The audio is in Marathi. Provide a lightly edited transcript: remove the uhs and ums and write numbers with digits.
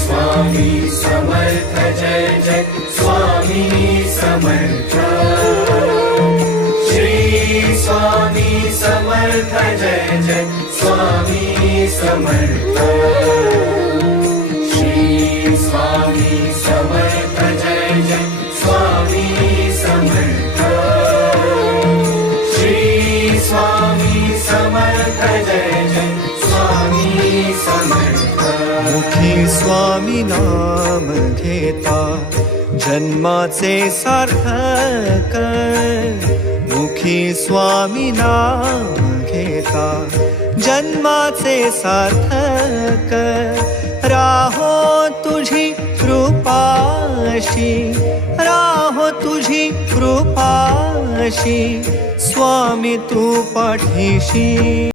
स्वामी समर्थ जय जय स्वामी समर्थ श्री स्वामी समर्थ जय जय स्वामी समर्थ श्री स्वामी समर्थ जय जय स्वामी समर्थ श्री स्वामी समर्थ जय जय स्वामी समर्थ मुखी स्वामी नाम घेता जन्माचे सार्थक मुखी स्वामी नाम घेता जन्माचे सार्थक राहो तुझी कृपाशी राहो तुझी कृपाशी स्वामी तू पाठीशी